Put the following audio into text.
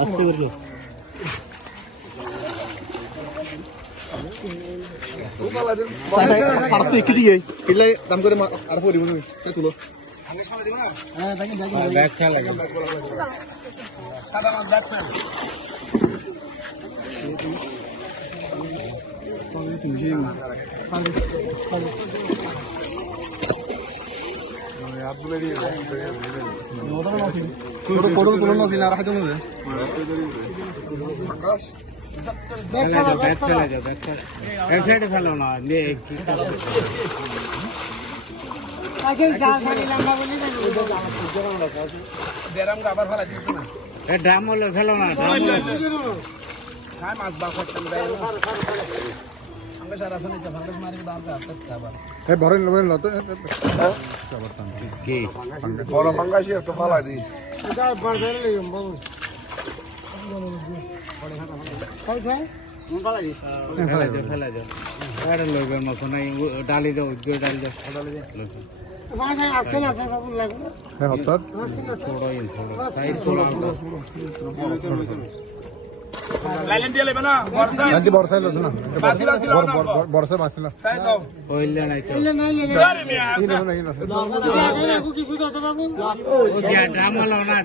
আস্তে করলো দাম করে আর পরিব তুলো ফেলো না ড্রাম হলে ফেলো না ভরেন বড় ফাঙ্গাসি একটা ফালা দিই ডালি দাও ডালি দাও ড্রাম হলো না